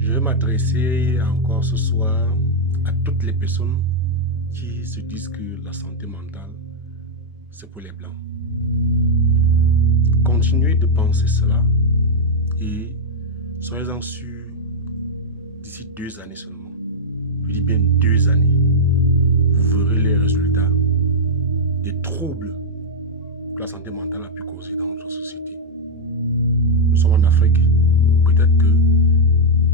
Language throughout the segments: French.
Je vais m'adresser encore ce soir à toutes les personnes qui se disent que la santé mentale, c'est pour les Blancs. Continuez de penser cela et soyez-en sûrs, d'ici 2 années seulement, je dis bien 2 années, vous verrez les résultats des troubles que la santé mentale a pu causer dans notre société. Nous sommes en Afrique, peut-être que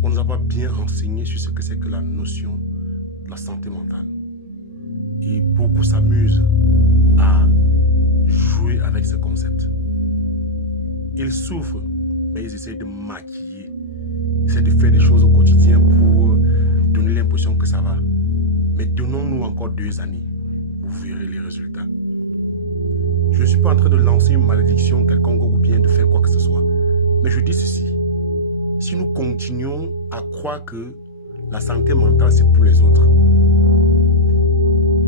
on ne nous a pas bien renseigné sur ce que c'est que la notion de la santé mentale. Et beaucoup s'amusent à jouer avec ce concept. Ils souffrent, mais ils essaient de maquiller. Ils essaient de faire des choses au quotidien pour donner l'impression que ça va. Mais donnons-nous encore 2 années. Vous verrez les résultats. Je ne suis pas en train de lancer une malédiction quelconque ou bien de faire quoi que ce soit. Mais je dis ceci. Si nous continuons à croire que la santé mentale c'est pour les autres,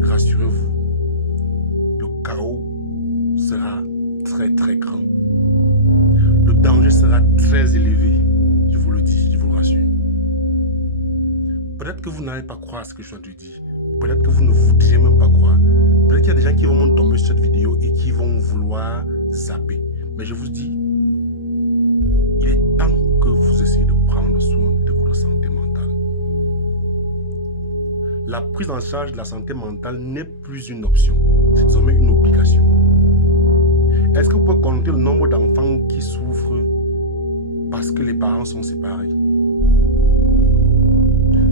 rassurez-vous, le chaos sera très très grand. Le danger sera très élevé, je vous le dis, je vous le rassure. Peut-être que vous n'allez pas croire à ce que je suis en train de dire. Peut-être que vous ne voudriez même pas croire. Peut-être qu'il y a des gens qui vont tomber sur cette vidéo et qui vont vouloir zapper. Mais je vous dis, il est temps que vous essayez de prendre soin de votre santé mentale. La prise en charge de la santé mentale n'est plus une option, c'est désormais une obligation. Est-ce que vous pouvez compter le nombre d'enfants qui souffrent parce que les parents sont séparés?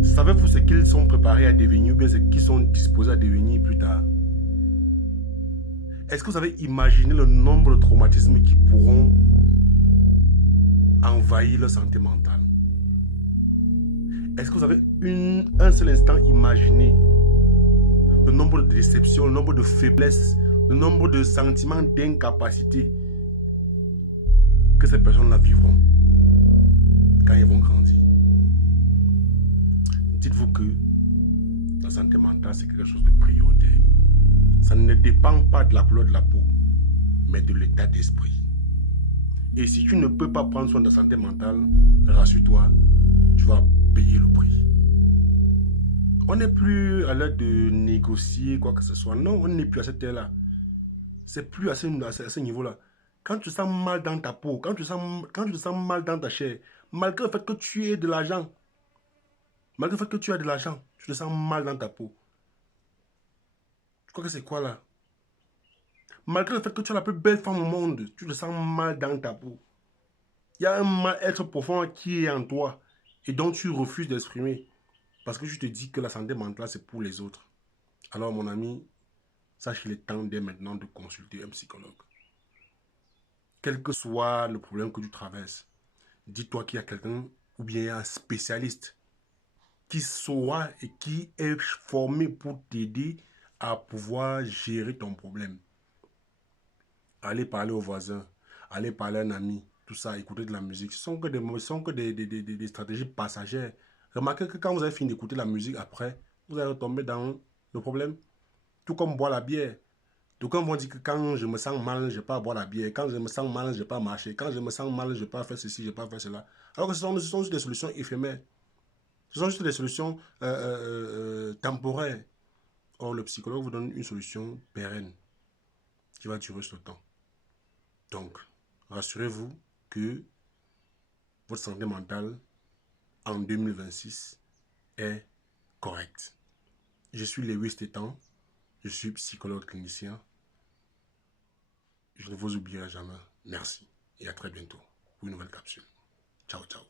Savez-vous ce qu'ils sont préparés à devenir ou bien ce qu'ils sont disposés à devenir plus tard? Est-ce que vous avez imaginé le nombre de traumatismes qui pourront envahir leur santé mentale? Est-ce que vous avez un seul instant imaginé le nombre de déceptions, le nombre de faiblesses, le nombre de sentiments d'incapacité que ces personnes-là vivront quand ils vont grandir? Dites-vous que la santé mentale, c'est quelque chose de prioritaire. Ça ne dépend pas de la couleur de la peau, mais de l'état d'esprit. Et si tu ne peux pas prendre soin de ta santé mentale, rassure-toi, tu vas payer le prix. On n'est plus à l'heure de négocier quoi que ce soit. Non, on n'est plus à cette heure-là. C'est plus à ce niveau-là. Quand tu te sens mal dans ta peau, quand tu te sens mal dans ta chair, malgré le fait que tu aies de l'argent, malgré le fait que tu as de l'argent, tu te sens mal dans ta peau. Tu crois que c'est quoi là? Malgré le fait que tu es la plus belle femme au monde, tu te sens mal dans ta peau. Il y a un mal-être profond qui est en toi et dont tu refuses d'exprimer. Parce que je te dis que la santé mentale, c'est pour les autres. Alors mon ami, sache qu'il est temps dès maintenant de consulter un psychologue. Quel que soit le problème que tu traverses, dis-toi qu'il y a quelqu'un ou bien un spécialiste qui saura et qui est formé pour t'aider à pouvoir gérer ton problème. Allez parler aux voisins, allez parler à un ami, tout ça, écouter de la musique. Ce sont que des stratégies passagères. Remarquez que quand vous avez fini d'écouter la musique après, vous allez retomber dans le problème. Tout comme boire la bière. D'aucuns vont dire que quand je me sens mal, je ne vais pas boire la bière. Quand je me sens mal, je ne vais pas marcher. Quand je me sens mal, je ne vais pas faire ceci, je ne vais pas faire cela. Alors que ce sont juste des solutions éphémères. Ce sont juste des solutions temporaires. Or, le psychologue vous donne une solution pérenne qui va durer ce temps. Donc, rassurez-vous que votre santé mentale en 2026 est correcte. Je suis Lewis Tétan, je suis psychologue clinicien. Je ne vous oublierai jamais. Merci et à très bientôt pour une nouvelle capsule. Ciao, ciao.